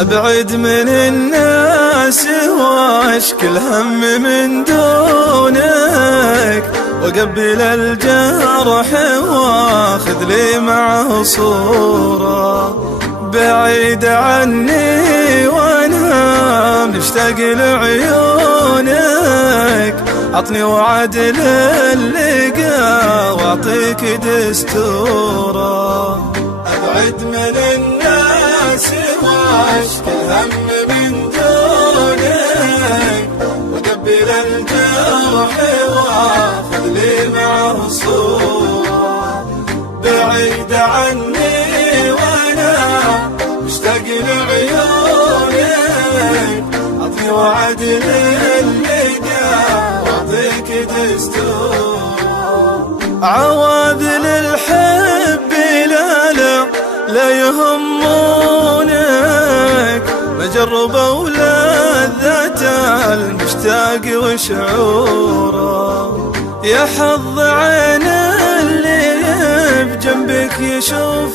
أبعد من الناس واشكل هم من دونك، وقبل الجرح واخذ لي معه صورة. بعيد عني وانا مشتاق لعيونك، عطني وعد للقا واعطيك دستورة. أبعد من الناس واشكل هم من دونك، وقبل الجرح واخذ لي معه صورة. بعيد عني وانا مشتاق لعيونك، عطني وعد للقا واعطيك دستور. عواذل الحب لا يهمونك، مجربوا لذة المشتاق وشعوره. يا حظ عين اللي بجنبك يشوفونك،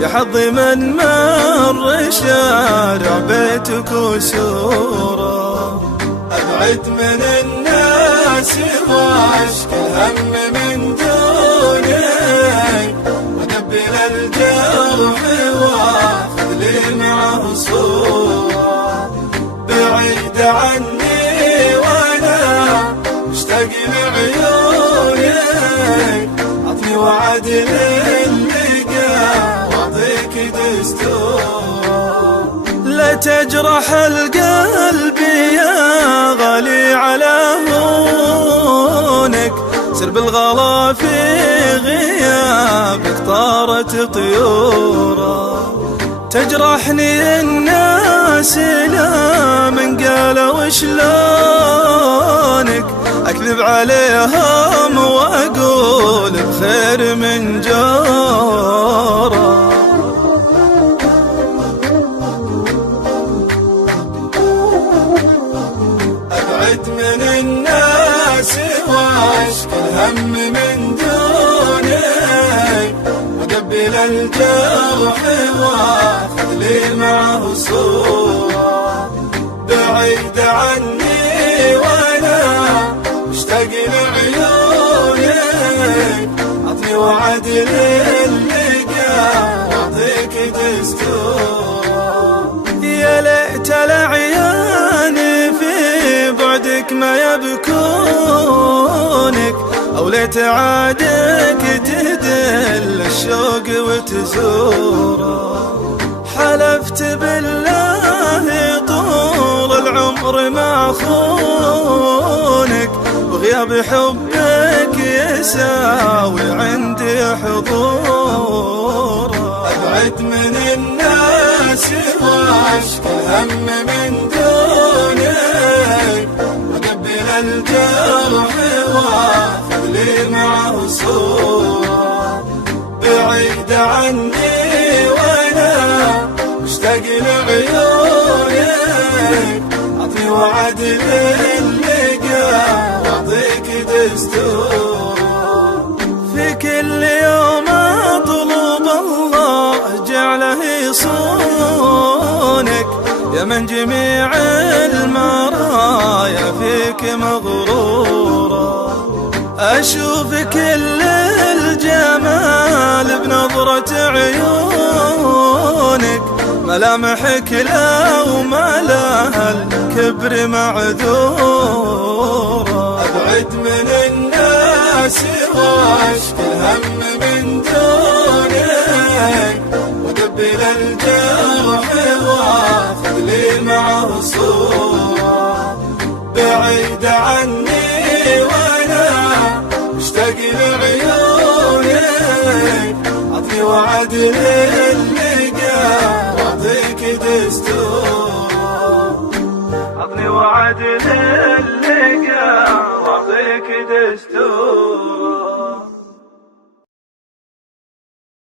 يا حظ من مر شارع بيتك وسوره. أبعد من الناس واشكل هم من دونك، وقبل الجرح واخذ لي معه صورة. بعيد عني وانا مشتاق لعيونك، عطني وعد للقا واعطيك دستور. لا تجرح القلب يا غالي على هونك، سر بالغلا في غيابك طارت طيوره. تجرحني الناس لا من قالوا شلونك، أكذب عليهم وأقول بخير من جوره. أبعد من الناس واشكل هم من دونك، وقبل الجرح واخذ لي معه صورة. بعيد عني وانا مشتاق لعيونك، عطني وعد للقا واعطيك دستور. يا ليت الأعيان في بعدك ما يبكونك، أو ليت عادك تدل الشوق وتزوره. حلفت بالله طول العمر ما أخونك، وغياب حبك يساوي عندي حضوره. أبعد من الناس واشكل هم من دونك، وقبل الجرح واخذ لي معه صورة. بعيد عني وانا مشتاق لعيونك، عطني وعد للقا واعطيك دستور. في كل يوم اطلب الله جعله يصونك، يا من جميع المرايا فيك مغرورة. أشوف كل الجمال بنظرة عيونك، ملامحك لو ما لها الكبر معذورة. أبعد من الناس واشكل هم من دونك، وقبل الجرح واخذ لي معه صورة. بعيد عني وانا مشتاق لعيونك، عطني وعد للقا واعطيك دستور. عطني وعد للقا واعطيك دستور.